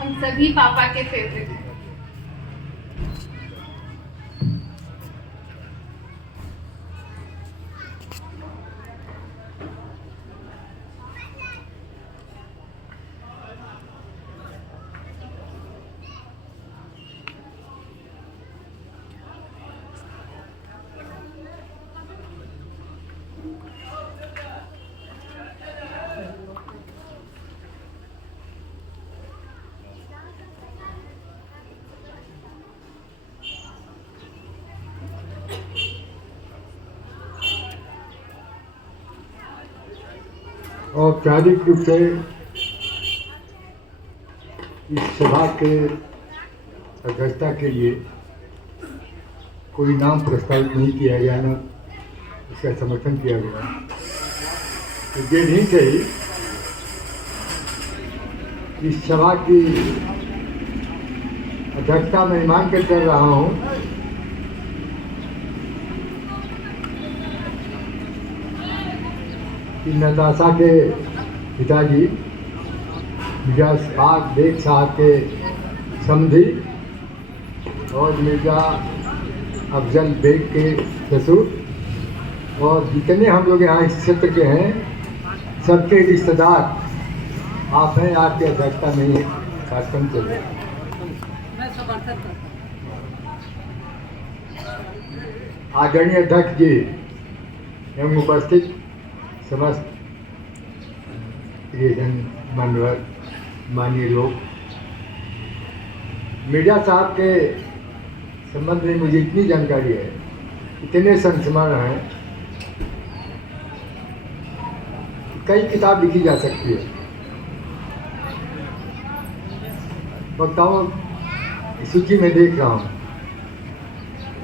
हम सभी पापा के फेवरेट हैं। औपचारिक रूप से इस सभा के अध्यक्षता के लिए कोई नाम प्रस्तावित नहीं किया गया, न इसका समर्थन किया गया। तो ये नहीं सही, इस सभा की अध्यक्षता मैं मान कर कर रहा हूँ कि नताशा के पिताजी मिर्जा इस्हाक बेग साहब के समधी और मिर्जा अफजल बेग के ससुर और जितने हम लोग यहाँ इस क्षेत्र के हैं सबके रिश्तेदार आप हैं। आपकी अध्यक्षता में ये कार्यक्रम चल रहा है। आदरणीय अध्यक्ष जी एवं उपस्थित समस्त प्रियजन मान्यवर माननीय लोग, मिर्जा साहब के संबंध में मुझे इतनी जानकारी है, इतने संस्मरण हैं, कई किताब लिखी जा सकती है। वक्ताओं की सूची में देख रहा हूँ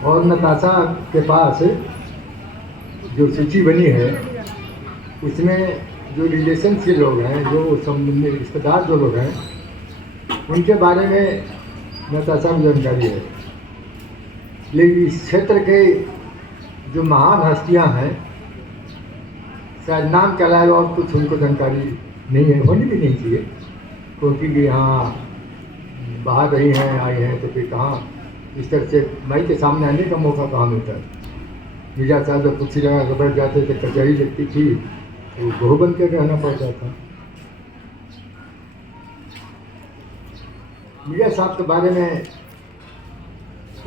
और नताशा के पास जो सूची बनी है उसमें जो रिलेशन के लोग हैं, जो रिश्तेदार जो लोग हैं, उनके बारे में नताशा को जानकारी है। लेकिन इस क्षेत्र के जो महान हस्तियां हैं शायद नाम के अलावा और कुछ उनको जानकारी नहीं है, होनी भी नहीं चाहिए, क्योंकि यहाँ बाहर रही हैं, आई हैं, तो फिर कहाँ इस तरह से माई के सामने आने का मौका कहाँ मिलता है। मिर्जा साहब जब कुछ लगा के बैठ जाते थे, कचहरी लगती थी तो बहू बन के रहना पड़ता था। मिर्जा साहब के बारे में एक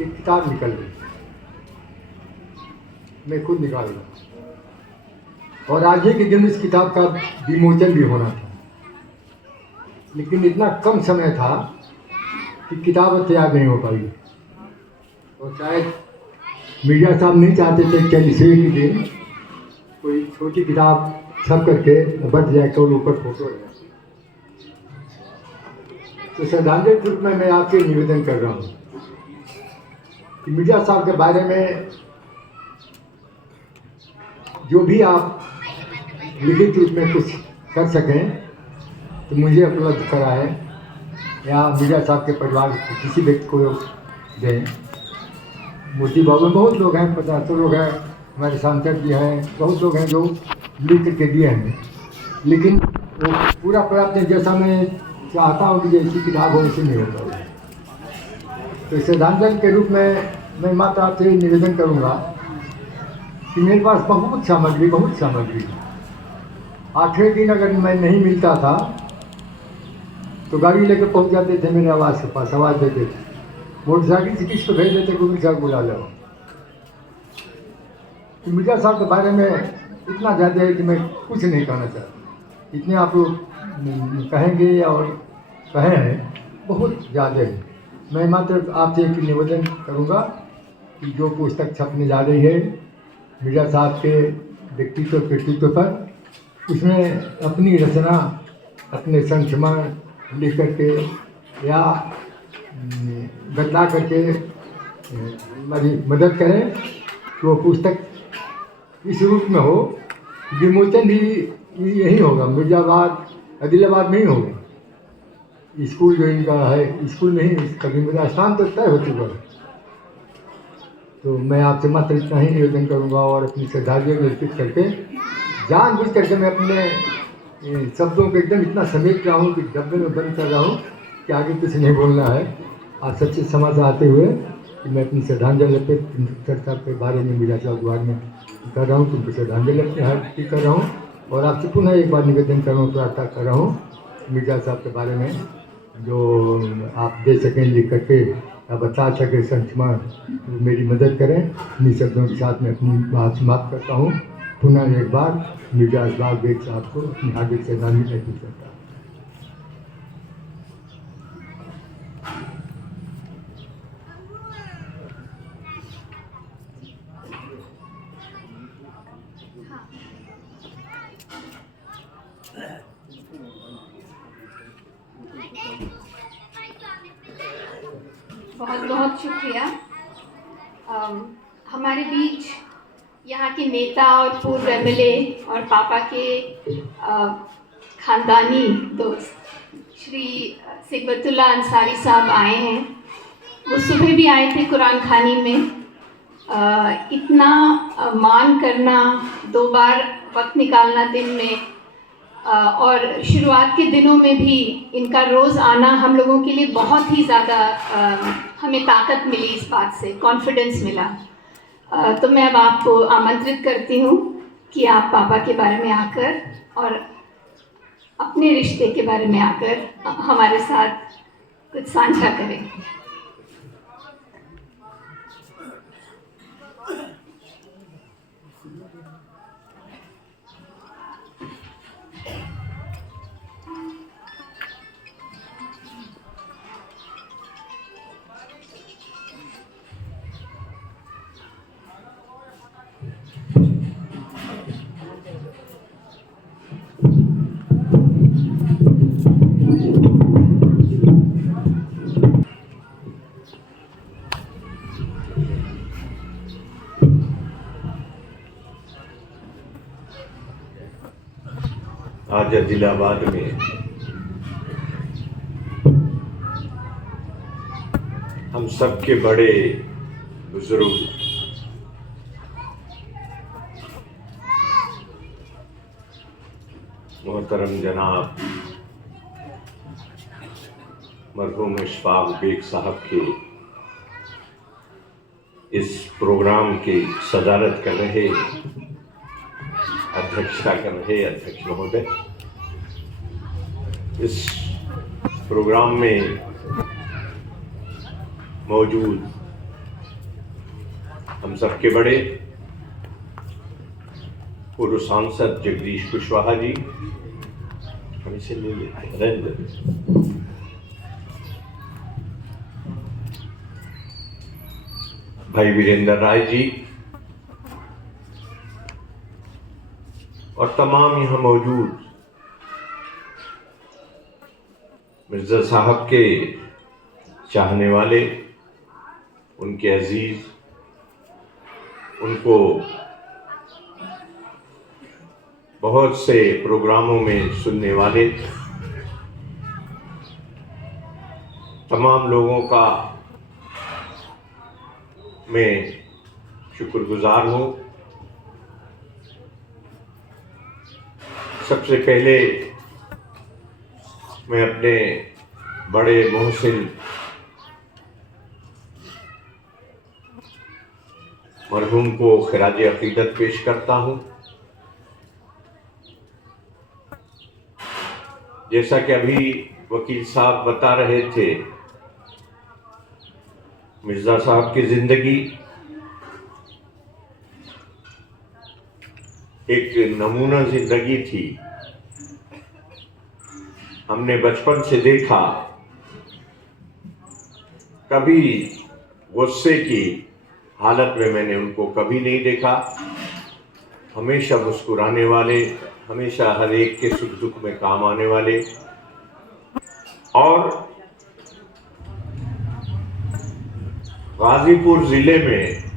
किताब निकल गई, मैं खुद निकालूंगा, और आज ही के दिन इस किताब का विमोचन भी होना था, लेकिन इतना कम समय था कि किताब तैयार नहीं हो पाई। और शायद मिर्जा साहब नहीं चाहते थे कि 40वें दिन कोई छोटी किताब छप करके बच जाए तो ऊपर फोटो है। तो श्रद्धांजलि के रूप में मैं आपसे निवेदन कर रहा हूँ कि मिर्जा साहब के बारे में जो भी आप लिखित रूप में कुछ कर सकें तो मुझे उपलब्ध कराएं, या मिर्जा साहब के परिवार के किसी व्यक्ति को दें। मोती बाबू में बहुत लोग हैं, 50 लोग हैं, हमारे सांसद जी हैं, बहुत लोग हैं जो लिख करके दिए हैं, लेकिन वो पूरा प्रयत्न जैसा मैं चाहता हूँ कि जैसी किताब हो वैसे नहीं होता। तो श्रद्धांजलि के रूप में मैं मात्र आपसे निवेदन करूँगा कि मेरे पास बहुत सामग्री। आखिरी दिन अगर मैं नहीं मिलता था तो गाड़ी लेकर पहुँच जाते थे मेरे आवास के पास, आवाज़ देते थे, मोटरसाइकिल से किसको भेज देते, गोविंद साहब बुला लो। तो मिर्जा साहब के बारे में इतना ज़्यादा है कि मैं कुछ नहीं कहना चाहता। इतने आप लोग कहेंगे और कहे हैं, बहुत ज़्यादा है। मैं मात्र आपसे एक निवेदन करूँगा कि जो पुस्तक छपने जा रही है मिर्जा साहब के व्यक्तित्व कृतित्व पर, उसमें अपनी रचना, अपने संस्मरण लिख करके या बतला करके मेरी मदद करें कि वो पुस्तक इस रूप में हो। विमोचन भी यही होगा, मिर्जाबाद आदिलाबाद में ही होगा। स्कूल जो इनका है, स्कूल में ही कभी मेरा स्थान तो तय हो चुका है। तो मैं आपसे मात्र इतना ही निवेदन करूँगा और अपनी श्रद्धांजलि अर्पित करके जानबूझ करके मैं अपने शब्दों को एकदम इतना समेट रहा हूँ कि डब्बे में बंद कर रहा हूँ कि आगे कुछ नहीं बोलना है। आज सच्ची क्षमा चाहते हुए कि मैं अपनी श्रद्धांजलि अर्पित चर्चा के बारे में मीडिया चौक विभाग में कर रहा हूँ, तुमको श्रद्धांजलि अर्पित कर रहा हूँ और आपसे पुनः एक बार निवेदन कर रहा हूँ, प्रार्थना कर रहा हूँ मिर्जा साहब के बारे में जो आप दे सकें लिख करके या बता सकें संक्षिप्त में मेरी मदद करें। इन्हीं शब्दों के साथ मैं अपनी बात समाप्त करता हूँ। पुनः एक बार मिर्जा इकबाल बेग साहब को अपनी हार्दिक श्रद्धांजलि अर्पित करता हूँ। बहुत बहुत शुक्रिया। हमारे बीच यहाँ के नेता और पूर्व एमएलए और पापा के ख़ानदानी दोस्त श्री सिकवतुल्ला अंसारी साहब आए हैं। वो सुबह भी आए थे कुरान खानी में। इतना मान करना, 2 बार वक्त निकालना दिन में, और शुरुआत के दिनों में भी इनका रोज़ आना हम लोगों के लिए बहुत ही ज़्यादा हमें ताकत मिली, इस बात से कॉन्फिडेंस मिला। तो मैं अब आपको आमंत्रित करती हूँ कि आप पापा के बारे में आकर और अपने रिश्ते के बारे में आकर हमारे साथ कुछ साझा करें। आज आदिलाबाद में हम सबके बड़े बुजुर्ग मोहतरम जनाब मरहूम इशफाक बेग साहब के इस प्रोग्राम की सदारत कर रहे, अध्यक्षता कर रहे अध्यक्ष महोदय, इस प्रोग्राम में मौजूद हम सबके बड़े पूर्व सांसद जगदीश कुशवाहा जी, हम इसे ले लेते हैं, भाई वीरेंद्र राय जी और तमाम यहाँ मौजूद मिर्जा साहब के चाहने वाले, उनके अजीज, उनको बहुत से प्रोग्रामों में सुनने वाले तमाम लोगों का मैं शुक्रगुजार हूँ। सबसे पहले मैं अपने बड़े मोहसिन मरहूम को खिराज अकीदत पेश करता हूँ। जैसा कि अभी वकील साहब बता रहे थे, मिर्ज़ा साहब की ज़िंदगी एक नमूना ज़िंदगी थी। हमने बचपन से देखा, कभी गुस्से की हालत में मैंने उनको कभी नहीं देखा। हमेशा मुस्कुराने वाले, हमेशा हर एक के सुख दुख में काम आने वाले, और गाजीपुर ज़िले में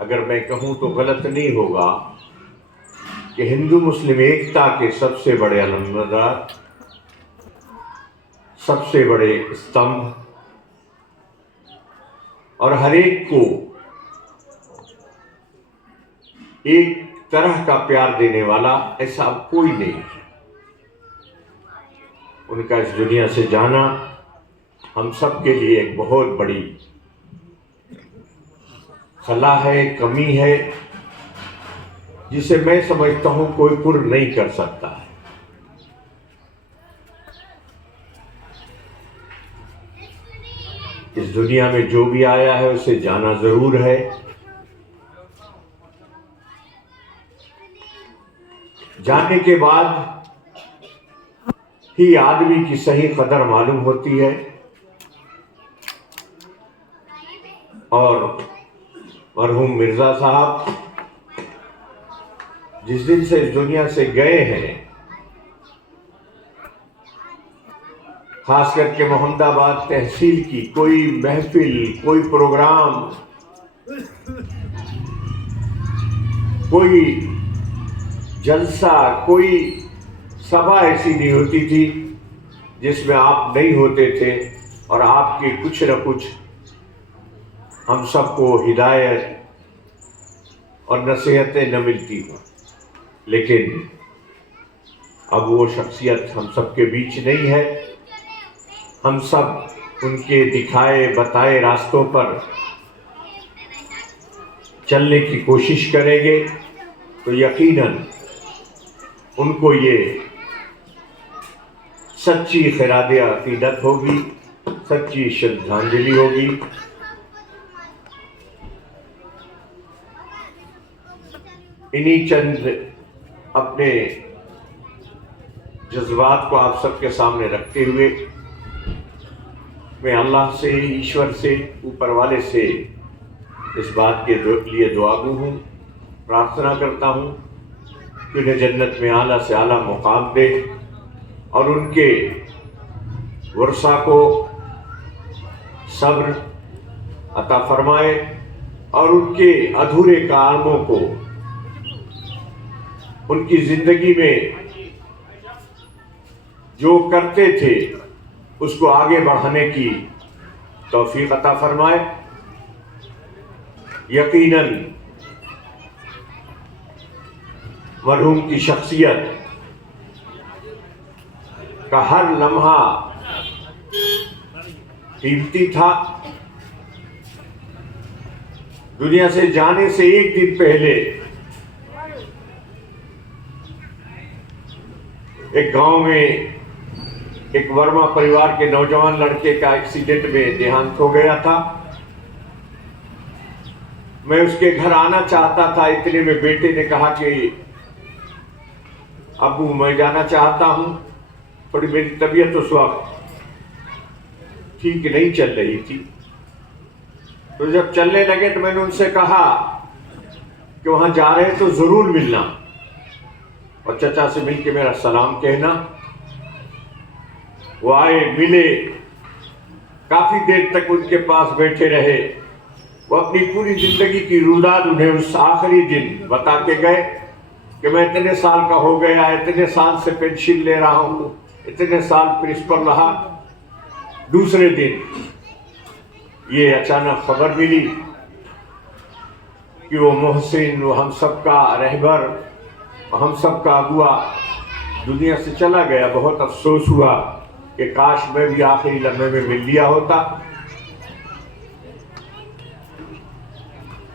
अगर मैं कहूँ तो गलत नहीं होगा कि हिंदू मुस्लिम एकता के सबसे बड़े अलमबरदार, सबसे बड़े स्तंभ, और हर एक को एक तरह का प्यार देने वाला ऐसा कोई नहीं है। उनका इस दुनिया से जाना हम सब के लिए एक बहुत बड़ी खला है, कमी है, जिसे मैं समझता हूं कोई पूर्ण नहीं कर सकता है। इस दुनिया में जो भी आया है उसे जाना जरूर है। जाने के बाद ही आदमी की सही कदर मालूम होती है। और मरहूम मिर्जा साहब जिस दिन से इस दुनिया से गए हैं, खास करके मोहम्मदाबाद तहसील की कोई महफिल, कोई प्रोग्राम, कोई जलसा, कोई सभा ऐसी नहीं होती थी जिसमें आप नहीं होते थे और आपके कुछ न कुछ हम सबको हिदायत और नसीहतें न मिलती हों। लेकिन अब वो शख्सियत हम सबके बीच नहीं है। हम सब उनके दिखाए बताए रास्तों पर चलने की कोशिश करेंगे तो यकीनन उनको ये सच्ची खिरादे अकीदत होगी, सच्ची श्रद्धांजलि होगी। इन्हीं चंद अपने जज्बात को आप सबके सामने रखते हुए मैं अल्लाह से, ईश्वर से, ऊपर वाले से इस बात के लिए दुआगू हूँ, प्रार्थना करता हूँ कि उन्हें जन्नत में आला से आला मुकाम दे और उनके वर्षा को सब्र अता फरमाए और उनके अधूरे कामों को उनकी जिंदगी में जो करते थे उसको आगे बढ़ाने की तौफीक अता फरमाए। यकीनन मरहूम की शख्सियत का हर लम्हा कीमती था। दुनिया से जाने से एक दिन पहले एक गांव में एक वर्मा परिवार के नौजवान लड़के का एक्सीडेंट में देहांत हो गया था। मैं उसके घर आना चाहता था, इतने में बेटे ने कहा कि अब्बू मैं जाना चाहता हूं, थोड़ी मेरी तबीयत उस वक्त ठीक नहीं चल रही थी। तो जब चलने लगे तो मैंने उनसे कहा कि वहां जा रहे तो जरूर मिलना और चचा से मिलके मेरा सलाम कहना। वो आए, मिले, काफी देर तक उनके पास बैठे रहे। वो अपनी पूरी जिंदगी की रुदाद उन्हें उस आखिरी दिन बता के गए कि मैं इतने साल का हो गया, इतने साल से पेंशन ले रहा हूं, इतने साल प्रिंसिपल रहा। दूसरे दिन ये अचानक खबर मिली कि वो मोहसिन, वो हम सबका रहबर, हम सबका अगुआ दुनिया से चला गया। बहुत अफसोस हुआ कि काश मैं भी आखिरी लम्हे में मिल लिया होता।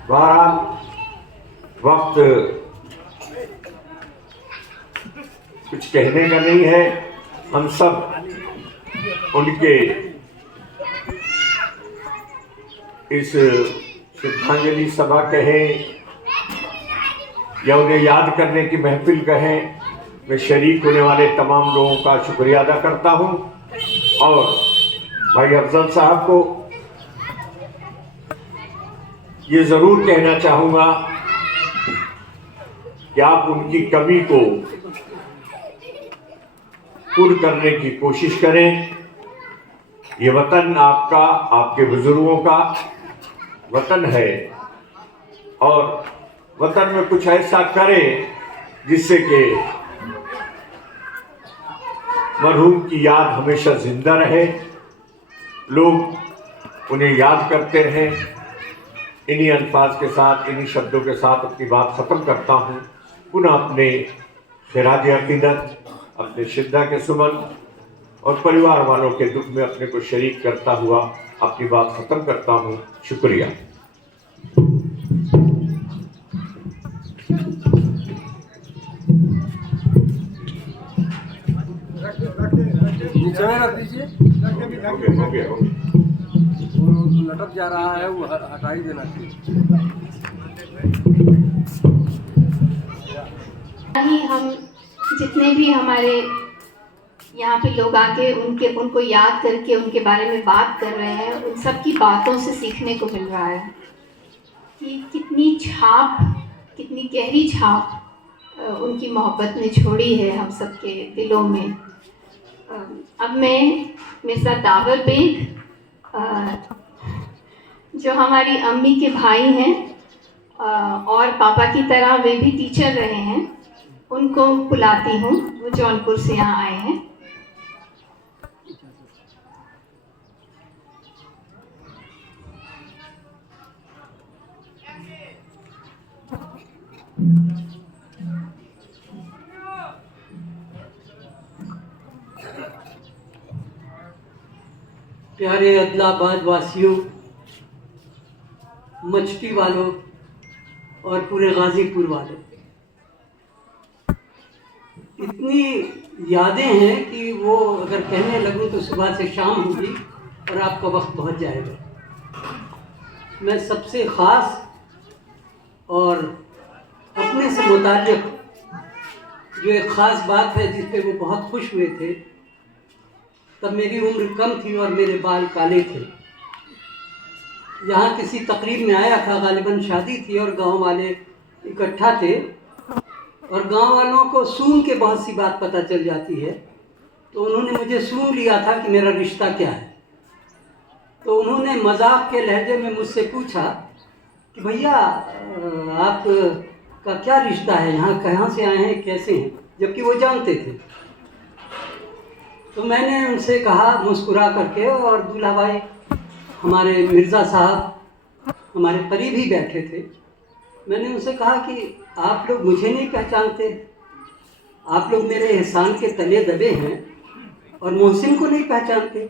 बहरहाल वक्त कुछ कहने का नहीं है। हम सब उनके इस श्रद्धांजलि सभा कहें या उन्हें याद करने की महफिल कहें, मैं शरीक होने वाले तमाम लोगों का शुक्रिया अदा करता हूं और भाई अफजल साहब को ये ज़रूर कहना चाहूँगा कि आप उनकी कमी को पूर्ण करने की कोशिश करें। ये वतन आपका, आपके बुजुर्गों का वतन है और वतन में कुछ ऐसा करें जिससे कि मरहूम की याद हमेशा जिंदा रहे, लोग उन्हें याद करते रहें। इन्हीं अल्फाज के साथ, इन्हीं शब्दों के साथ अपनी बात ख़त्म करता हूँ। पुनः अपने खिराज अकीदत, अपने शिद्दा के सुमन और परिवार वालों के दुख में अपने को शरीक करता हुआ अपनी बात खत्म करता हूँ। शुक्रिया। नीचे में रख दीजिए। ओके। वो लटक जा रहा है, वो हटा ही देना चाहिए। ही हम जितने भी हमारे यहाँ पे लोग आके उनको याद करके उनके बारे में बात कर रहे हैं, उन सब की बातों से सीखने को मिल रहा है कि कितनी गहरी छाप उनकी मोहब्बत ने छोड़ी है हम सबके दिलों में। अब मैं मिर्ज़ा दावर बेग, जो हमारी अम्मी के भाई हैं और पापा की तरह वे भी टीचर रहे हैं, उनको बुलाती हूँ। वो जौनपुर से यहाँ आए हैं। प्यारे अदलाबाद वासियों, मचटी वालों और पूरे गाज़ीपुर वालों, इतनी यादें हैं कि वो अगर कहने लगूँ तो सुबह से शाम होगी और आपका वक्त बहुत जाएगा। मैं सबसे ख़ास और अपने से मुताल्लिक़ जो एक ख़ास बात है जिस पे वो बहुत खुश हुए थे, तब मेरी उम्र कम थी और मेरे बाल काले थे। यहाँ किसी तकरीब में आया था, गालिबन शादी थी और गांव वाले इकट्ठा थे और गांव वालों को सूंघ के बहुत सी बात पता चल जाती है। तो उन्होंने मुझे सूंघ लिया था कि मेरा रिश्ता क्या है। तो उन्होंने मजाक के लहजे में मुझसे पूछा कि भैया आप का क्या रिश्ता है, यहाँ कहाँ से आए हैं, कैसे हैं, जबकि वो जानते थे। तो मैंने उनसे कहा मुस्कुरा करके, और दूल्हा भाई हमारे मिर्ज़ा साहब हमारे करीब ही बैठे थे, मैंने उनसे कहा कि आप लोग मुझे नहीं पहचानते, आप लोग मेरे एहसान के तले दबे हैं और मोहसिन को नहीं पहचानते,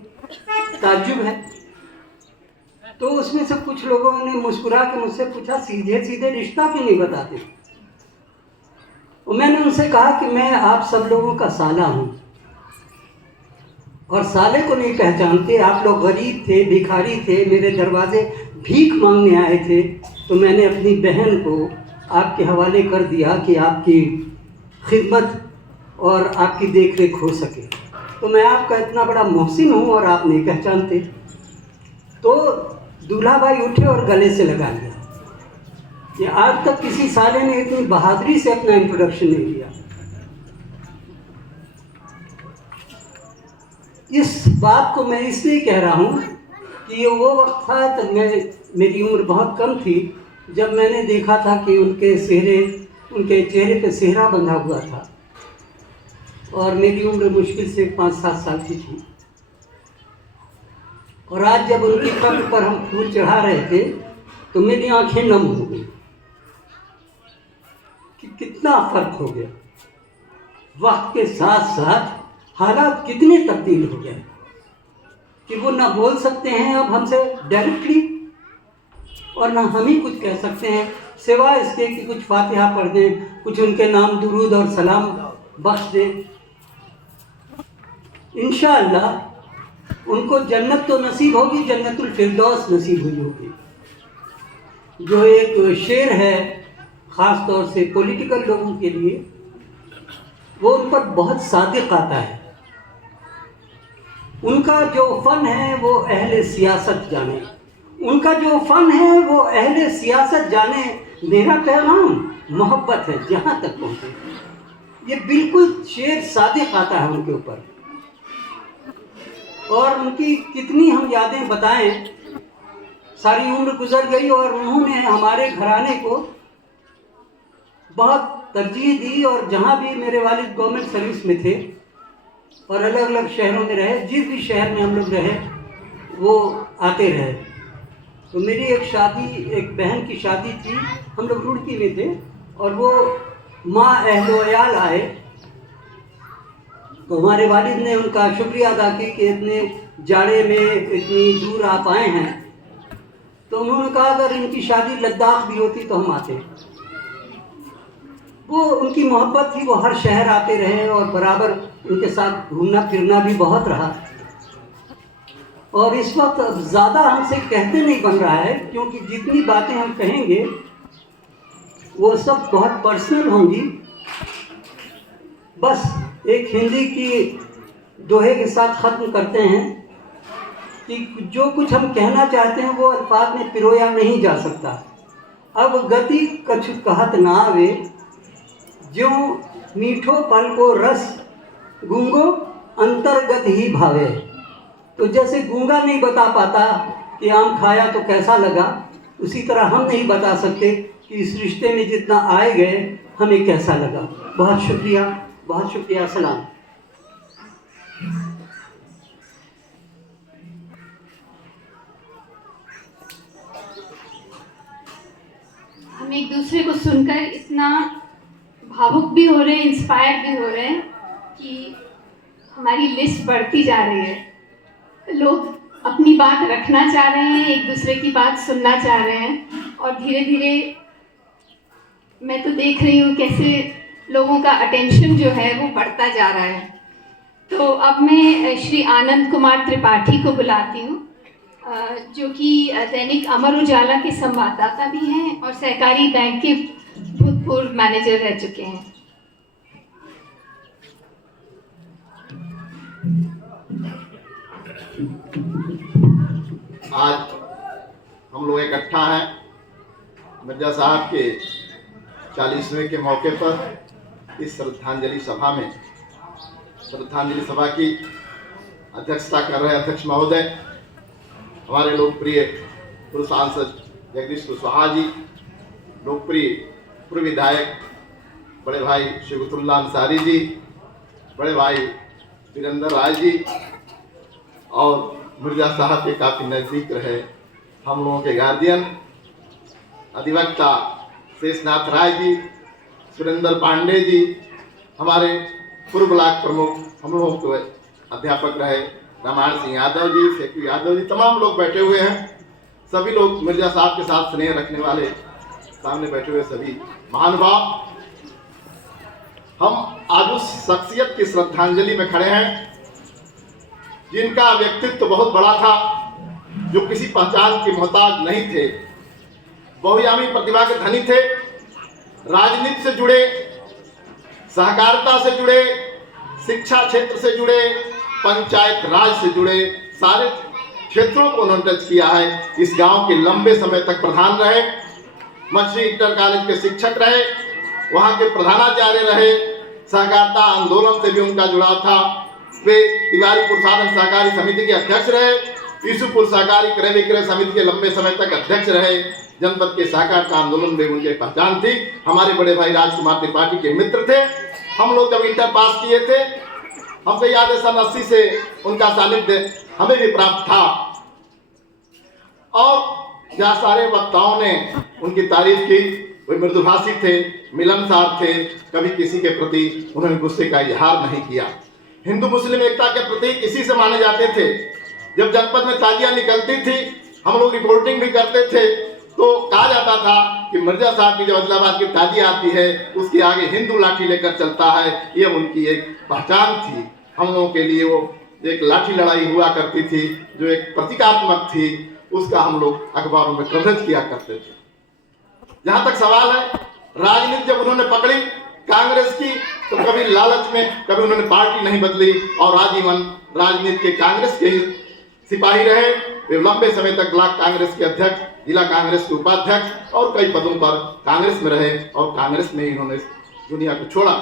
ताज्जुब है। तो उसमें से कुछ लोगों ने मुस्कुरा के मुझसे पूछा सीधे सीधे रिश्ता क्यों नहीं बताते। और मैंने उनसे कहा कि मैं आप सब लोगों का साला हूँ और साले को नहीं पहचानते। आप लोग गरीब थे, भिखारी थे, मेरे दरवाजे भीख मांगने आए थे, तो मैंने अपनी बहन को आपके हवाले कर दिया कि आपकी खिदमत और आपकी देख रेख हो सके। तो मैं आपका इतना बड़ा मोहसिन हूँ और आप नहीं पहचानते। तो दूल्हा भाई उठे और गले से लगा लिया। ये आज तक किसी साले ने इतनी बहादुरी से अपना इंट्रोडक्शन नहीं दिया। इस बात को मैं इसलिए कह रहा हूँ कि ये वो वक्त था, तब मेरी उम्र बहुत कम थी, जब मैंने देखा था कि उनके चेहरे पे सेहरा बंधा हुआ था और मेरी उम्र मुश्किल से 5-7 साल की थी। और आज जब उनकी कब्र पर हम फूल चढ़ा रहे थे तो मेरी आंखें नम हो गई कि कितना फ़र्क हो गया। वक्त के साथ साथ हालात कितने तब्दील हो गए कि वो ना बोल सकते हैं अब हमसे डायरेक्टली और ना हम ही कुछ कह सकते हैं, सिवाय इसके कि कुछ फातिहा पढ़ दें, कुछ उनके नाम दुरूद और सलाम बख्श दें। इंशाअल्लाह उनको जन्नत तो नसीब होगी, जन्नतुल फिरदौस नसीब हुई होगी। जो एक शेर है ख़ास तौर से पॉलिटिकल लोगों के लिए, वो उन पर बहुत सादिक आता है। उनका जो फ़न है वो अहले सियासत जाने, उनका जो फ़न है वो अहले सियासत जाने, मेरा पैगाम मोहब्बत है जहाँ तक पहुँचे। ये बिल्कुल शेर सादिक आता है उनके ऊपर। और उनकी कितनी हम यादें बताएं, सारी उम्र गुजर गई और उन्होंने हमारे घराने को बहुत तरजीह दी। और जहाँ भी मेरे वालिद गवर्नमेंट सर्विस में थे और अलग अलग शहरों में रहे, जिस भी शहर में हम लोग रहे वो आते रहे। तो मेरी एक बहन की शादी थी, हम लोग रुड़की में थे और वो माँ अहलो अयाल आए तो हमारे वालिद ने उनका शुक्रिया अदा की कि इतने जाड़े में इतनी दूर आप आए हैं। तो उन्होंने कहा अगर इनकी शादी लद्दाख भी होती तो हम आते। वो उनकी मोहब्बत थी, वो हर शहर आते रहे और बराबर उनके साथ घूमना फिरना भी बहुत रहा। और इस वक्त ज़्यादा हमसे कहते नहीं बन रहा है, क्योंकि जितनी बातें हम कहेंगे वो सब बहुत पर्सनल होंगी। बस एक हिंदी की दोहे के साथ ख़त्म करते हैं कि जो कुछ हम कहना चाहते हैं वो अल्फाज में पिरोया नहीं जा सकता। अब गति कछु कहत ना आवे, ज्यों मीठो पल को रस गूंगो अंतर्गत ही भावे। तो जैसे गूंगा नहीं बता पाता कि आम खाया तो कैसा लगा, उसी तरह हम नहीं बता सकते कि इस रिश्ते में जितना आए गए हमें कैसा लगा। बहुत शुक्रिया, बहुत शुक्रिया। सलाम। हम एक दूसरे को सुनकर इतना भावुक भी हो रहे हैं, इंस्पायर भी हो रहे हैं कि हमारी लिस्ट बढ़ती जा रही है। लोग अपनी बात रखना चाह रहे हैं, एक दूसरे की बात सुनना चाह रहे हैं और धीरे धीरे मैं तो देख रही हूँ कैसे लोगों का अटेंशन जो है वो बढ़ता जा रहा है। तो अब मैं श्री आनंद कुमार त्रिपाठी को बुलाती हूँ, जो कि दैनिक अमर उजाला के संवाददाता भी हैं और सहकारी बैंक के भूतपूर्व मैनेजर रह चुके हैं। आज हम लोग इकट्ठा हैं मिर्जा साहब के 40वें के मौके पर इस श्रद्धांजलि सभा में। श्रद्धांजलि सभा की अध्यक्षता कर रहे अध्यक्ष महोदय हमारे लोकप्रिय पूर्व सांसद जगदीश कुशवाहा जी, लोकप्रिय पूर्व विधायक बड़े भाई शिवतुल्ला अंसारी जी, बड़े भाई वीरेंद्र राय जी और मिर्जा साहब के काफ़ी नज़दीक रहे हम लोगों के गार्जियन अधिवक्ता शेषनाथ राय जी, सुरेंद्र पांडे जी, हमारे पूर्व ब्लॉक प्रमुख हम लोगों के अध्यापक रहे रामायण सिंह यादव जी, शेखू यादव जी, तमाम लोग बैठे हुए हैं। सभी लोग मिर्जा साहब के साथ स्नेह रखने वाले सामने बैठे हुए सभी महानुभाव। हम आज उस शख्सियत की श्रद्धांजलि में खड़े हैं जिनका व्यक्तित्व तो बहुत बड़ा था, जो किसी पहचान के मोहताज नहीं थे, बहुआयामी प्रतिभा के धनी थे, राजनीति से जुड़े, सहकारिता से जुड़े, शिक्षा क्षेत्र से जुड़े, पंचायत राज से जुड़े, सारे क्षेत्रों को उन्होंने टच किया है। इस गांव के लंबे समय तक प्रधान रहे, मछली इंटर कॉलेज के शिक्षक रहे, वहां के प्रधानाचार्य रहे, सहकारिता आंदोलन से भी उनका जुड़ाव था। वे तिवारीपुर साधन सहकारी समिति के अध्यक्ष रहे, यूसुफपुर सहकारी क्रय विक्रय समिति के लंबे समय तक अध्यक्ष रहे। जनपद के सहकारिता आंदोलन में उनकी पहचान थी। हमारे बड़े भाई राजकुमार त्रिपाठी के मित्र थे। हम लोग जब इंटर पास किए थे, हमको याद है सन 80 से उनका सानिध्य हमें भी प्राप्त था और जहाँ सारे वक्ताओं ने उनकी तारीफ की। वे मृदुभाषी थे, मिलनसार थे, कभी किसी के प्रति उन्होंने गुस्से का इजहार नहीं किया। हिंदू मुस्लिम एकता के प्रतीक इसी से माने जाते थे। जब जनपद में ताजियां निकलती थी, हम लोग रिपोर्टिंग भी करते थे, तो कहा जाता था कि मिर्जा साहब की जो अदलाबाद की ताजिया आती है उसके आगे हिंदू लाठी लेकर चलता है। ये उनकी एक पहचान थी। हम लोगों के लिए वो एक लाठी लड़ाई हुआ करती थी जो एक प्रतीकात्मक थी, उसका हम लोग अखबारों में कवरेज किया करते थे। जहाँ तक सवाल है, राजनीति जब उन्होंने पकड़ी कांग्रेस की, तो कभी लालच में कभी उन्होंने पार्टी नहीं बदली और आजीवन राजनीति के कांग्रेस के ही सिपाही रहे। वे लंबे समय तक ब्लॉक कांग्रेस के अध्यक्ष, जिला कांग्रेस के उपाध्यक्ष और कई पदों पर कांग्रेस में रहे और कांग्रेस में इन्होंने दुनिया को छोड़ा।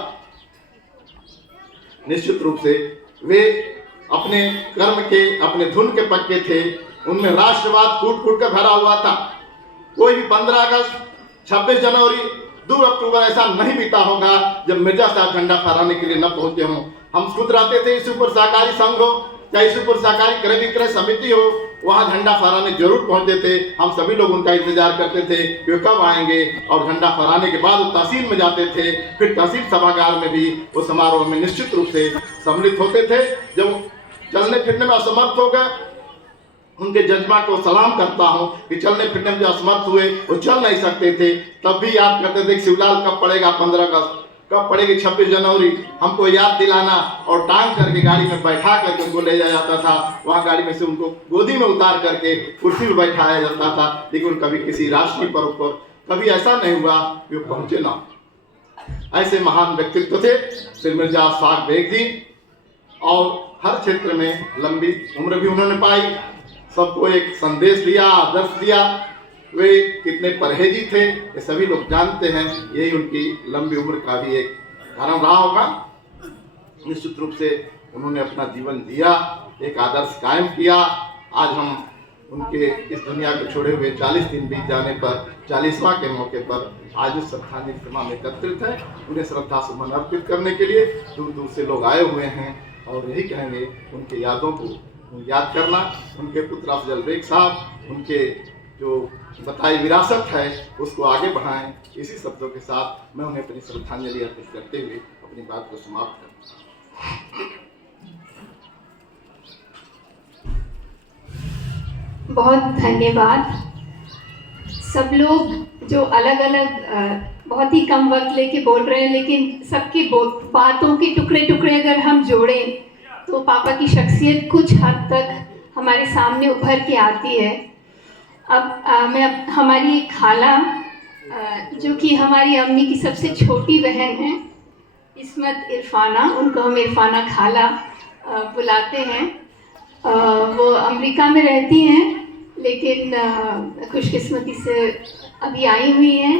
निश्चित रूप से वे अपने कर्म के, अपने धुन के पक्के थे। उनमें राष्ट्रवाद कूट कूट कर भरा हुआ था। कोई भी 15 अगस्त, 26 जनवरी, 2 अक्टूबर ऐसा नहीं बीता होगा जब मिर्जा साहब झंडा फहराने के लिए न पहुंचे हों। हम खुद रहते थे यूसुफपुर सहकारी संघ हो, कैसूपुर सहकारी क्रय विक्रय समिति हो, वहाँ झंडा फहराने जरूर पहुंचते थे। हम सभी लोग उनका इंतजार करते थे कि वे कब आएंगे, और झंडा फहराने के बाद वो तहसील में जाते थे। फिर तहसील सभागार में भी वो समारोह में निश्चित रूप से सम्मिलित होते थे। जब चलने फिरने में असमर्थ हो गए, उनके जज्बा को सलाम करता हूँ कि चलने फिरने में जो असमर्थ हुए, वो चल नहीं सकते थे, तब भी याद करते थे कि शिवलाल कब पड़ेगा 15 अगस्त, कब पड़ेगी 26 जनवरी। हमको याद दिलाना और टांग करके गाड़ी में बैठा करके उनको ले जाया जाता था। वहाँ गाड़ी में से उनको गोदी में उतार करके कुर्सी में बैठाया जाता था। लेकिन कभी किसी राष्ट्रीय पर्व पर कभी ऐसा नहीं हुआ कि वो पहुँचे ना। ऐसे महान व्यक्तित्व थे श्री मिर्जा अशफाक बेग जी, और हर क्षेत्र में लंबी उम्र भी उन्होंने पाई। सबको एक संदेश दिया, आदर्श दिया। वे कितने परहेजी थे ये सभी लोग जानते हैं। यही उनकी लंबी उम्र का भी एक कारण रहा होगा। निश्चित रूप से उन्होंने अपना जीवन जिया, एक आदर्श कायम किया। आज हम उनके इस दुनिया को छोड़े हुए 40 दिन बीत जाने पर 40वां के मौके पर आज उस श्रद्धांजलि सभा में एकत्रित है। उन्हें श्रद्धा सुमन अर्पित करने के लिए दूर दूर से लोग आए हुए हैं, और यही कहेंगे उनके यादों को याद करना। उनके पुत्र अफजल बेग साहब, उनके जो बताई विरासत है उसको आगे बढ़ाएं। इसी शब्दों के साथ मैं उन्हें अपनी श्रद्धांजलि अर्पित करते हुए अपनी बात को समाप्त करता हूँ। बहुत धन्यवाद। सब लोग जो अलग अलग बहुत ही कम वक्त लेके बोल रहे हैं, लेकिन सबकी बातों के टुकड़े टुकड़े अगर हम जोड़ें तो पापा की शख्सियत कुछ हद तक हमारे सामने उभर के आती है। अब हमारी एक खाला जो कि हमारी अम्मी की सबसे छोटी बहन है, इस्मत इरफाना, उनको हम इरफाना खाला बुलाते हैं। वो अमेरिका में रहती हैं, लेकिन खुशकिस्मती से अभी आई हुई हैं,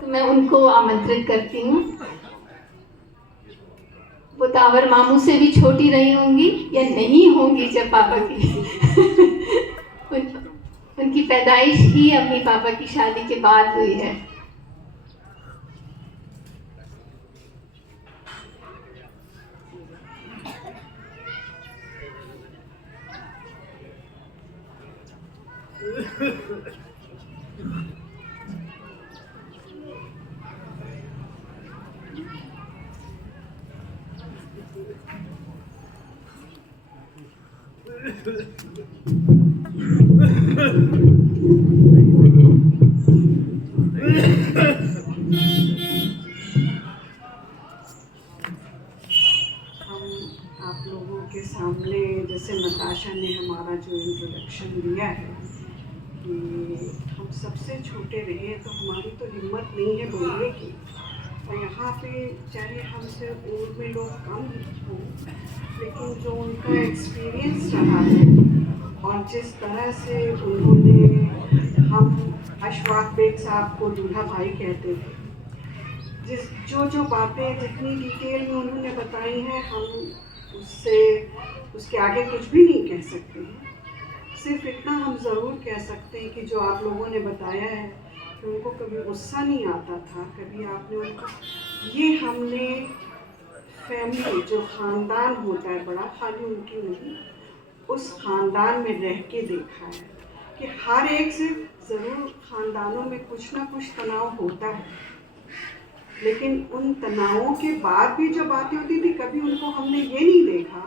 तो मैं उनको आमंत्रित करती हूँ। वो तावर मामू से भी छोटी रही होंगी या नहीं होंगी जब पापा की उनकी पैदाइश ही अम्मी पापा की शादी के बाद हुई है। आप लोगों के सामने जैसे नताशा ने हमारा जो इंट्रोडक्शन दिया है कि हम सबसे छोटे रहे, तो हमारी तो हिम्मत नहीं है बोलने की। और यहाँ पे चाहे हमसे उम्र में लोग कम हों, लेकिन जो उनका एक्सपीरियंस रहा है और जिस तरह से उन्होंने, हम अशफाक बेग साहब को दूल्हा भाई कहते थे, जो बातें जितनी डिटेल में उन्होंने बताई हैं, हम उसके आगे कुछ भी नहीं कह सकते हैं। सिर्फ इतना हम ज़रूर कह सकते हैं कि जो आप लोगों ने बताया है कि उनको कभी गुस्सा नहीं आता था, कभी आपने उनको, ये हमने फैमिली जो ख़ानदान होता है बड़ा, खाली उनकी नहीं, उस ख़ानदान में रह के देखा है कि हर एक से ज़रूर ख़ानदानों में कुछ ना कुछ तनाव होता है, लेकिन उन तनावों के बाद भी जो बातें होती थी, कभी उनको हमने ये नहीं देखा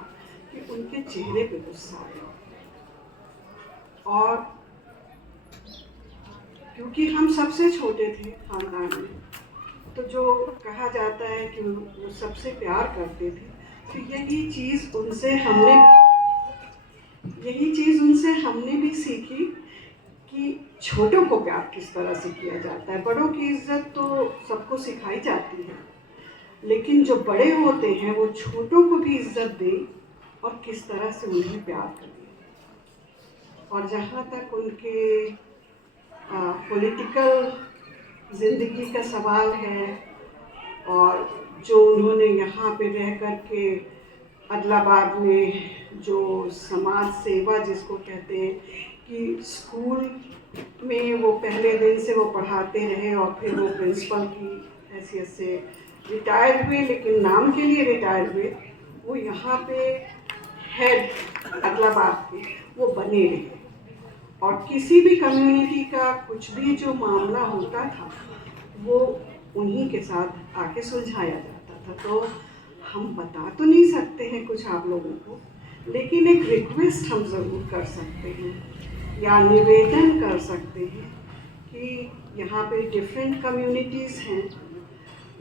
कि उनके चेहरे पे गुस्सा आया। और क्योंकि हम सबसे छोटे थे खानदान में, तो जो कहा जाता है कि वो सबसे प्यार करते थे, तो यही चीज़ उनसे हमने भी सीखी कि छोटों को प्यार किस तरह से किया जाता है। बड़ों की इज्जत तो सबको सिखाई जाती है, लेकिन जो बड़े होते हैं वो छोटों को भी इज्जत दें और किस तरह से उन्हें प्यार करें। और जहाँ तक उनके पॉलिटिकल ज़िंदगी का सवाल है, और जो उन्होंने यहाँ पे रह कर के अदलाबाद में जो समाज सेवा जिसको कहते हैं, कि स्कूल में वो पहले दिन से वो पढ़ाते रहे और फिर वो प्रिंसिपल की हैसियत से रिटायर हुए, लेकिन नाम के लिए रिटायर हुए। वो यहाँ पे हेड अगला बात के वो बने रहे, और किसी भी कम्युनिटी का कुछ भी जो मामला होता था वो उन्हीं के साथ आके सुलझाया जाता था। तो हम बता तो नहीं सकते हैं कुछ आप लोगों को, लेकिन एक रिक्वेस्ट हम ज़रूर कर सकते हैं या निवेदन कर सकते हैं कि यहाँ पे डिफरेंट कम्युनिटीज़ हैं,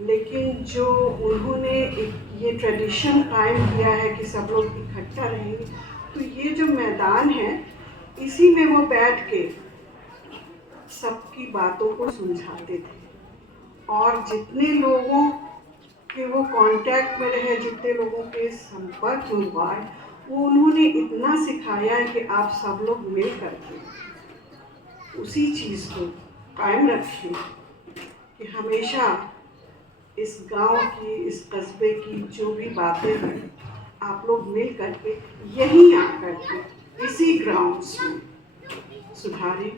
लेकिन जो उन्होंने एक ये ट्रेडिशन कायम किया है कि सब लोग इकट्ठा रहेंगे, तो ये जो मैदान है इसी में वो बैठ के सबकी बातों को सुलझाते थे। और जितने लोगों के वो कांटेक्ट में रहे, जितने लोगों के संपर्क में हुआ है, वो उन्होंने इतना सिखाया है कि आप सब लोग मिल करके उसी चीज़ को कायम रखें कि हमेशा इस गांव की, इस कस्बे की जो भी बातें हैं आप लोग मिल करके यहीं आकर के इसी ग्राउंड्स में सुधारें।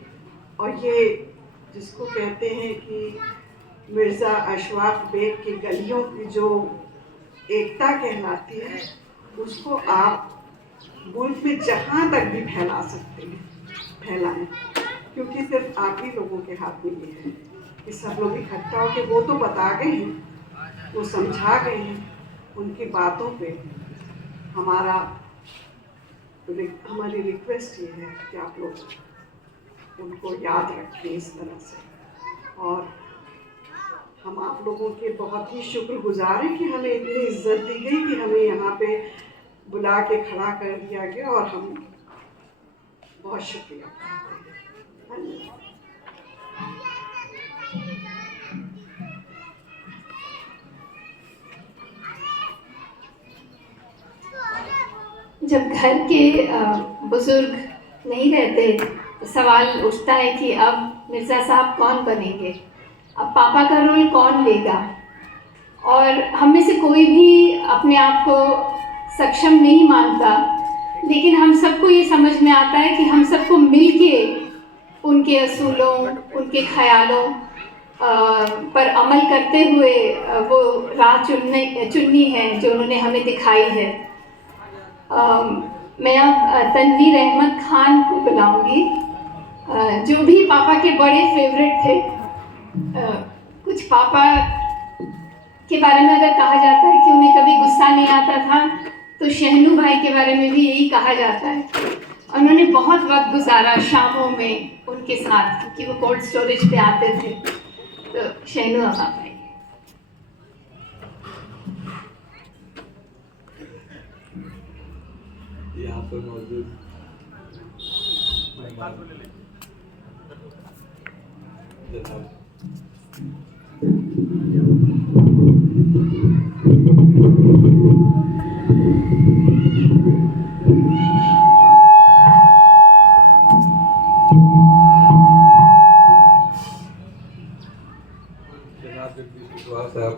और ये जिसको कहते हैं कि मिर्ज़ा अशफाक बेग की गलियों की जो एकता कहलाती है, उसको आप मुल्क में जहाँ तक भी फैला सकते हैं फैलाएं, क्योंकि सिर्फ आप ही लोगों के हाथ में ये है कि सब लोग इकट्ठा होकर, वो तो बता गए हैं, वो समझा गए हैं, उनकी बातों पे हमारी रिक्वेस्ट ये है कि आप लोग उनको याद रखें इस तरह से। और हम आप लोगों के बहुत ही शुक्रगुजार हैं कि हमें इतनी इज्जत दी गई कि हमें यहाँ पे बुला के खड़ा कर दिया गया, और हम बहुत शुक्रिया करते हैं। धन्यवाद। जब घर के बुजुर्ग नहीं रहते तो सवाल उठता है कि अब मिर्ज़ा साहब कौन बनेंगे, अब पापा का रोल कौन लेगा। और हम में से कोई भी अपने आप को सक्षम नहीं मानता, लेकिन हम सबको ये समझ में आता है कि हम सबको मिलके उनके असूलों, उनके ख्यालों पर अमल करते हुए वो राह चुननी है जो उन्होंने हमें दिखाई है। मैं अब तनवीर अहमद खान को बुलाऊंगी, जो भी पापा के बड़े फेवरेट थे। कुछ पापा के बारे में अगर कहा जाता है कि उन्हें कभी गुस्सा नहीं आता था, तो शहनू भाई के बारे में भी यही कहा जाता है। उन्होंने बहुत वक्त गुजारा शामों में उनके साथ, क्योंकि वो कोल्ड स्टोरेज पे आते थे। तो शहनू भाई यहाँ पर मौजूद जनाब जगदीश कुशवाहा साहब,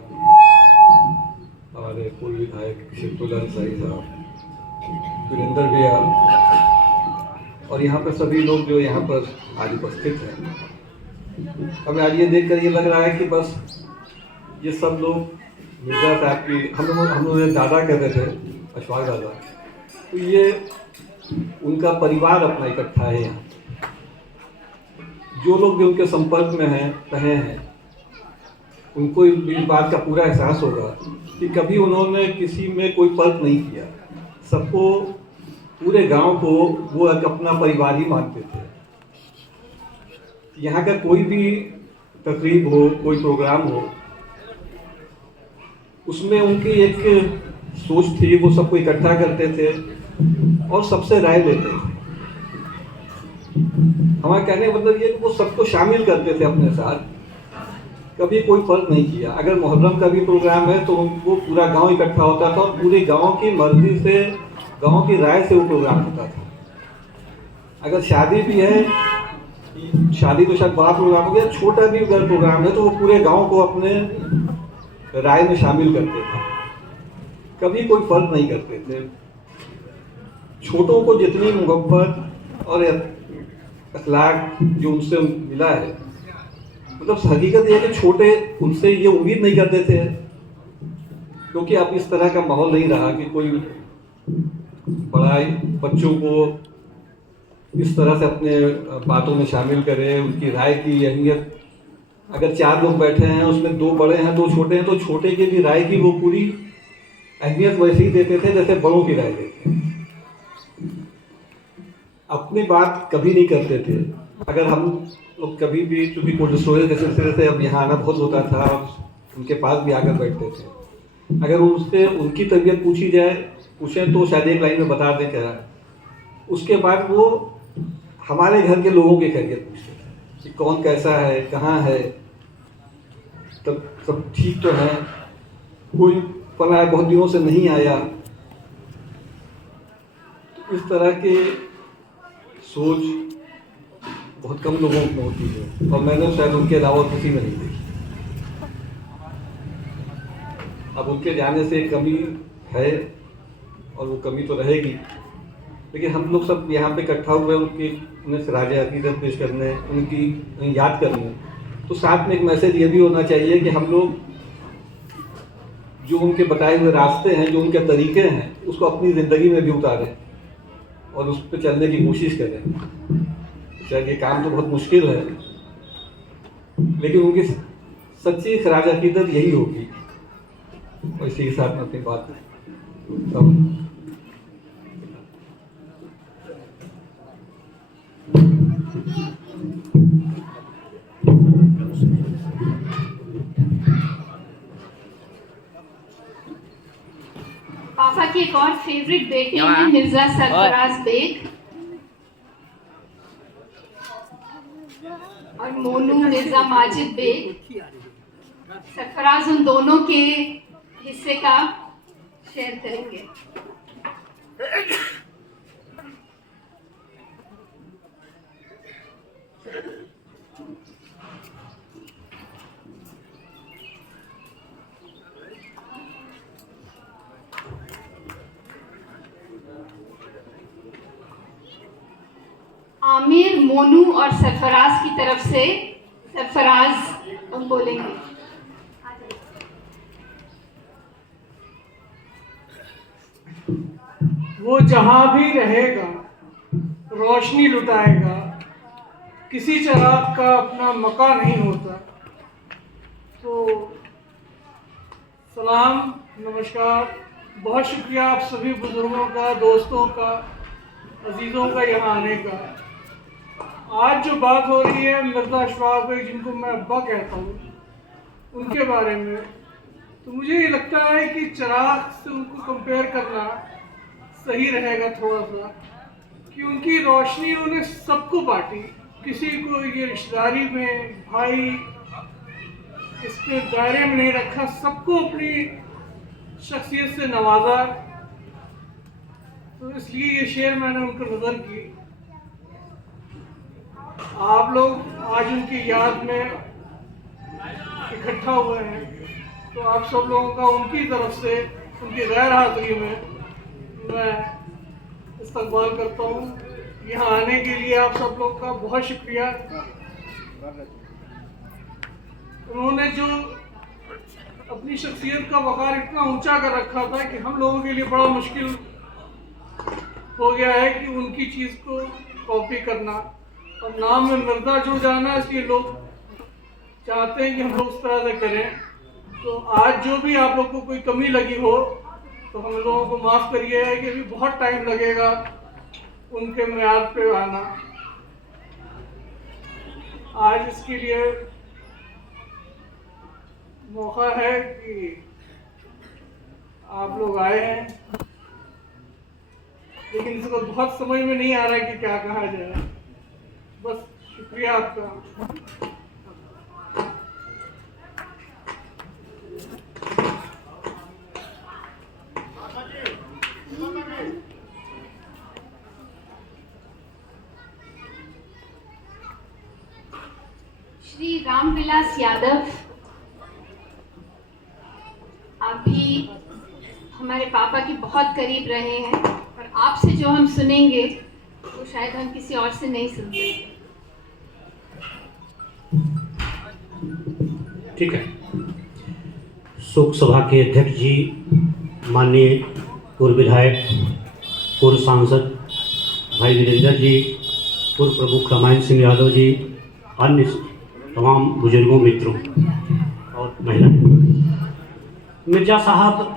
हमारे पूर्व विधायक शिवतुल्ला अंसारी साहब, वीरेंद्र भैया, और यहाँ पर सभी लोग जो यहाँ पर आज उपस्थित हैं। हमें आज ये देखकर ये लग रहा है कि बस ये सब लोग मिर्ज़ा साहब की, हम लोग दादा कहते थे, अशफाक दादा, तो ये उनका परिवार अपना इकट्ठा है यहाँ। जो लोग भी उनके संपर्क में हैं, रहे हैं, उनको इस बात का पूरा एहसास होगा कि कभी उन्होंने किसी में कोई फर्क नहीं किया। सबको, पूरे गांव को वो एक अपना परिवार ही मानते थे। यहाँ का कोई भी तकरीब हो, कोई प्रोग्राम हो, उसमें उनकी एक सोच थी, वो सबको इकट्ठा करते थे और सबसे राय लेते थे। हमारा कहने का मतलब ये कि वो सबको शामिल करते थे अपने साथ, कभी कोई फर्क नहीं किया। अगर मुहर्रम का भी प्रोग्राम है तो वो पूरा गांव इकट्ठा होता था और पूरे गांव की मर्जी से, गांव की राय से वो प्रोग्राम होता था। अगर शादी भी है, शादी तो शायद बड़ा प्रोग्राम हो गया, छोटा भी अगर प्रोग्राम है तो वो पूरे गांव को अपने राय में शामिल करते थे, कभी कोई फर्क नहीं करते थे। छोटों को जितनी मोहब्बत और अखलाक जो उनसे मिला है, मतलब हकीकत यह है कि छोटे उनसे ये उम्मीद नहीं करते थे, क्योंकि अब इस तरह का माहौल नहीं रहा कि कोई पढ़ाई बच्चों को इस तरह से अपने बातों में शामिल करें, उनकी राय की अहमियत। अगर 4 लोग बैठे हैं, उसमें 2 बड़े हैं 2 छोटे हैं, तो छोटे की भी राय की वो पूरी अहमियत वैसे ही देते थे जैसे बड़ों की राय देते हैं। अपनी बात कभी नहीं करते थे। अगर हम लोग कभी भी, चूँकि कोल्ड स्टोरेज के सिलसिले से अब यहाँ आना बहुत होता था और उनके पास भी आकर बैठते थे, अगर उनसे उनकी तबीयत पूछें तो शायद एक लाइन में बता दें क्या। उसके बाद वो हमारे घर के लोगों की खैरियत पूछते थे कि कौन कैसा है, कहाँ है, तब सब ठीक तो है, कोई पता है बहुत दिनों से नहीं आया। तो इस तरह के सोच बहुत कम लोगों में होती है और मैंने शायद उनके अलावा किसी में नहीं देखी। अब उनके जाने से कमी है और वो कमी तो रहेगी, लेकिन हम लोग सब यहाँ पे इकट्ठा हुए उन्हें सराज अकीदत पेश करने, उन्हें याद करने। तो साथ में एक मैसेज ये भी होना चाहिए कि हम लोग जो उनके बताए हुए रास्ते हैं, जो उनके तरीके हैं, उसको अपनी ज़िंदगी में भी उतारें और उस पर चलने की कोशिश करें। शायद ये काम तो बहुत मुश्किल है, लेकिन उनकी सच्ची खराज अकीदत यही होगी। और इसी के साथ में अपनी बात पापा की एक और फेवरेट बेटी है मिर्जा सरफराज बेग और मोनू मिर्जा माजिद बेग। सरफराज उन दोनों के हिस्से का शेयर करेंगे। आमिर, मोनू और सरफराज की तरफ से सरफराज बोलेंगे। वो जहाँ भी रहेगा रोशनी लुटाएगा, किसी चिराग का अपना मका नहीं होता। तो सलाम, नमस्कार, बहुत शुक्रिया आप सभी बुजुर्गों का, दोस्तों का, अजीज़ों का यहाँ आने का। आज जो बात हो रही है मिर्ज़ा अशफाक बेग, जिनको मैं अब्बा कहता हूँ, उनके बारे में, तो मुझे ये लगता है कि चिराग से उनको कंपेयर करना सही रहेगा थोड़ा सा, कि उनकी रोशनी उन्हें सबको बांटी। किसी को ये रिश्तेदारी में, भाई, इसके दायरे में नहीं रखा, सबको अपनी शख्सियत से नवाजा। तो इसलिए ये शेर मैंने उनको नज़र की। आप लोग आज उनकी याद में इकट्ठा हुए हैं, तो आप सब लोगों का उनकी तरफ से, उनकी गैर हाज़िरी में मैं इस्तकबाल करता हूँ। यहाँ आने के लिए आप सब लोग का बहुत शुक्रिया। उन्होंने जो अपनी शख्सियत का वक़ार इतना ऊंचा कर रखा था कि हम लोगों के लिए बड़ा मुश्किल हो गया है कि उनकी चीज़ को कॉपी करना। और नाम में मिर्ज़ा जुड़ जाना, इसलिए लोग चाहते हैं कि हम लोग उस तरह से करें। तो आज जो भी आप लोग को कोई कमी लगी हो तो हम लोगों को माफ़ करिए कि अभी बहुत टाइम लगेगा उनके म्यार पे आना। आज इसके लिए मौका है कि आप लोग आए हैं, लेकिन इसको बहुत समझ में नहीं आ रहा है कि क्या कहा जाए। बस शुक्रिया आपका। श्री रामविलास यादव, आप भी हमारे पापा के बहुत करीब रहे हैं और आपसे जो हम सुनेंगे वो शायद हम किसी और से नहीं सुनते। ठीक है। शोक सभा के अध्यक्ष जी, माननीय पूर्व विधायक पूर्व सांसद भाई वीरेंद्र जी, पूर्व प्रमुख रामायण सिंह यादव जी, अन्य तमाम बुजुर्गों, मित्रों और महिलाएं, मिर्जा साहब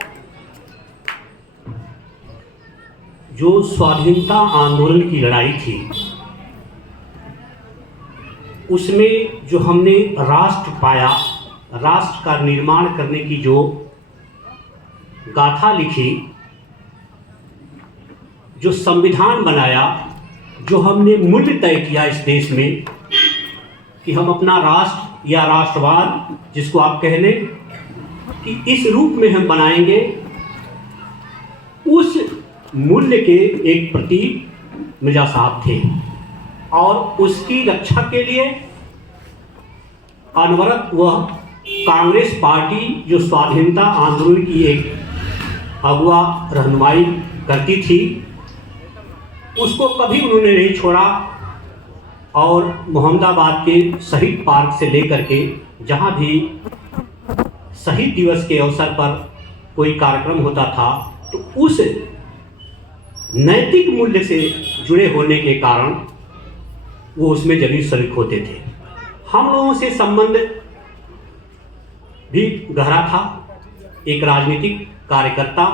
जो स्वाधीनता आंदोलन की लड़ाई थी, उसमें जो हमने राष्ट्र पाया, राष्ट्र का निर्माण करने की जो गाथा लिखी, जो संविधान बनाया, जो हमने मूल्य तय किया इस देश में कि हम अपना राष्ट्र या राष्ट्रवाद, जिसको आप कह लें, कि इस रूप में हम बनाएंगे, उस मूल्य के एक प्रतीक मिर्जा साहब थे। और उसकी रक्षा के लिए अनवरत वह कांग्रेस पार्टी जो स्वाधीनता आंदोलन की एक अगुआ रहनुमाई करती थी, उसको कभी उन्होंने नहीं छोड़ा। और मोहम्मदाबाद के शहीद पार्क से लेकर के जहाँ भी शहीद दिवस के अवसर पर कोई कार्यक्रम होता था, तो उस नैतिक मूल्य से जुड़े होने के कारण वो उसमें जरूर शरीक होते थे। हम लोगों से संबंध भी गहरा था। एक राजनीतिक कार्यकर्ता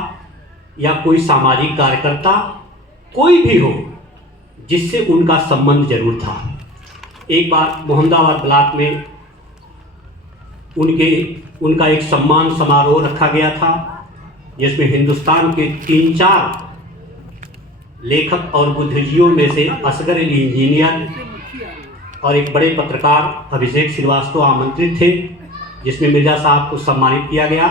या कोई सामाजिक कार्यकर्ता, कोई भी हो, जिससे उनका संबंध जरूर था। एक बार मोहम्मदाबाद ब्लॉक में उनका एक सम्मान समारोह रखा गया था, जिसमें हिंदुस्तान के 3-4 लेखक और बुद्धिजीवियों में से असगर अली इंजीनियर और एक बड़े पत्रकार अभिषेक श्रीवास्तव आमंत्रित थे, जिसमें मिर्जा साहब को सम्मानित किया गया।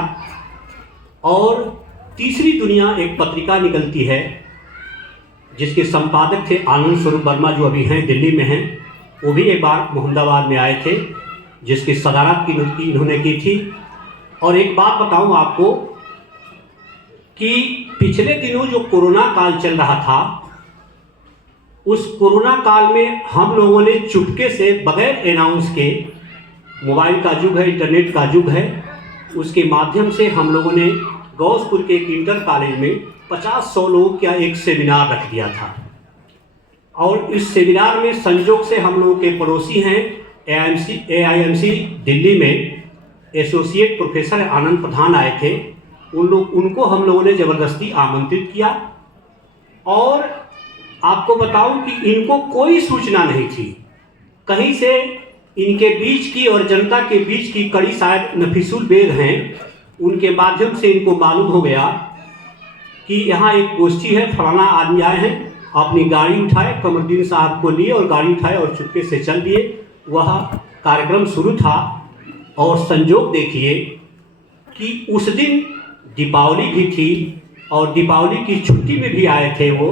और तीसरी दुनिया एक पत्रिका निकलती है, जिसके संपादक थे आनंद स्वरूप वर्मा, जो अभी हैं दिल्ली में हैं। वो भी एक बार मोहम्मदाबाद में आए थे, जिसकी सदारत की इन्होंने की थी। और एक बात बताऊं आपको कि पिछले दिनों जो कोरोना काल चल रहा था, उस कोरोना काल में हम लोगों ने चुपके से, बगैर अनाउंस के, मोबाइल का युग है, इंटरनेट का युग है, उसके माध्यम से हम लोगों ने गौसपुर के एक इंटर कॉलेज में 50-100 लोगों का एक सेमिनार रख दिया था। और इस सेमिनार में संयोग से हम लोगों के पड़ोसी हैं AIMC दिल्ली में एसोसिएट प्रोफेसर आनंद प्रधान आए थे। उनको हम लोगों ने ज़बरदस्ती आमंत्रित किया। और आपको बताऊं कि इनको कोई सूचना नहीं थी, कहीं से इनके बीच की और जनता के बीच की कड़ी शायद नफीसुल बेग हैं, उनके माध्यम से इनको मालूम हो गया कि यहाँ एक गोष्ठी है, फलाना आदमी आए हैं। अपनी गाड़ी उठाए, कमरुद्दीन साहब को लिए और गाड़ी उठाए और चुपके से चल दिए। वह कार्यक्रम शुरू था। और संयोग देखिए कि उस दिन दीपावली भी थी और दीपावली की छुट्टी में भी आए थे वो।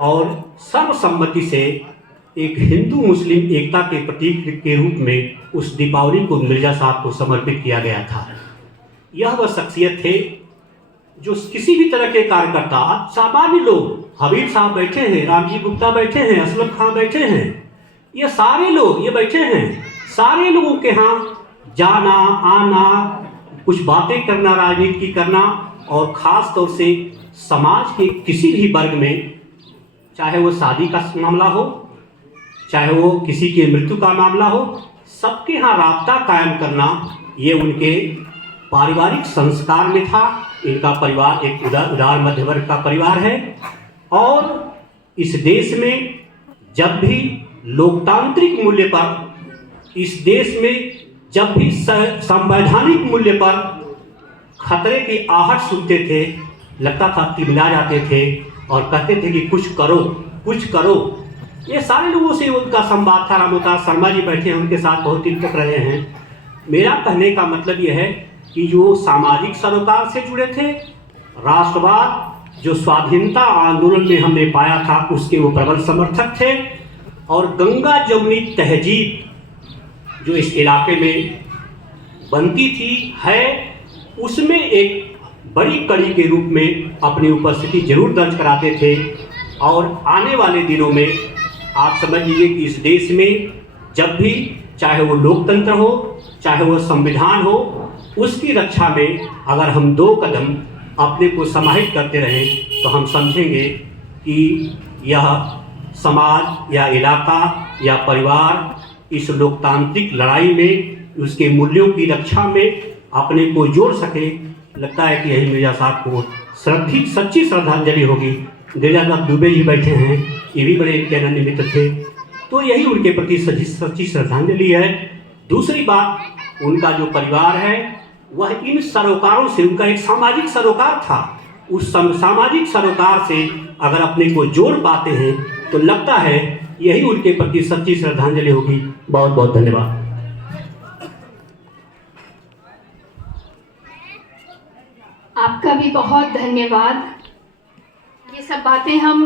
और सर्वसम्मति से एक हिंदू मुस्लिम एकता के प्रतीक के रूप में उस दीपावली को मिर्जा साहब को समर्पित किया गया था। यह वह शख्सियत थे जो किसी भी तरह के कार्यकर्ता, सामान्य लोग, हबीब साहब बैठे हैं, रामजी गुप्ता बैठे हैं, असलम खां बैठे हैं, ये सारे लोग ये बैठे हैं, सारे लोगों के यहाँ जाना आना, कुछ बातें करना, राजनीति करना, और ख़ास तौर से समाज के किसी भी वर्ग में, चाहे वो शादी का मामला हो, चाहे वो किसी की मृत्यु का मामला हो, सबके यहाँ राब्ता कायम करना, ये उनके पारिवारिक संस्कार में था। इनका परिवार एक उदार मध्य वर्ग का परिवार है। और इस देश में जब भी लोकतांत्रिक मूल्य पर, इस देश में जब भी संवैधानिक मूल्य पर खतरे की आहट सुनते थे, लगता था तिलमिला जाते थे और कहते थे कि कुछ करो, कुछ करो। ये सारे लोगों से उनका संवाद था। रामोतार शर्मा जी बैठे हैं, उनके साथ बहुत दिन तक रहे हैं। मेरा कहने का मतलब यह है कि जो सामाजिक सरोकार से जुड़े थे, राष्ट्रवाद जो स्वाधीनता आंदोलन में हमने पाया था, उसके वो प्रबल समर्थक थे। और गंगा जमुनी तहजीब जो इस इलाके में बनती थी है, उसमें एक बड़ी कड़ी के रूप में अपनी उपस्थिति जरूर दर्ज कराते थे। और आने वाले दिनों में आप समझ लीजिए कि इस देश में जब भी, चाहे वो लोकतंत्र हो, चाहे वो संविधान हो, उसकी रक्षा में अगर हम 2 कदम अपने को समाहित करते रहें, तो हम समझेंगे कि यह समाज या इलाका या परिवार इस लोकतांत्रिक लड़ाई में उसके मूल्यों की रक्षा में अपने को जोड़ सके। लगता है कि यही मिर्जा साहब को सच्ची श्रद्धांजलि होगी। गिरिजानाथ दुबे जी बैठे हैं, ये भी बड़े इनके अनन्य मित्र थे, तो यही उनके प्रति सच्ची श्रद्धांजलि है। दूसरी बात, उनका जो परिवार है वह इन सरोकारों से, उनका एक सामाजिक सरोकार था, उस सामाजिक सरोकार से अगर अपने को जोड़ पाते हैं तो लगता है यही उनके प्रति सच्ची श्रद्धांजलि होगी। बहुत बहुत धन्यवाद। आपका भी बहुत धन्यवाद। ये सब बातें हम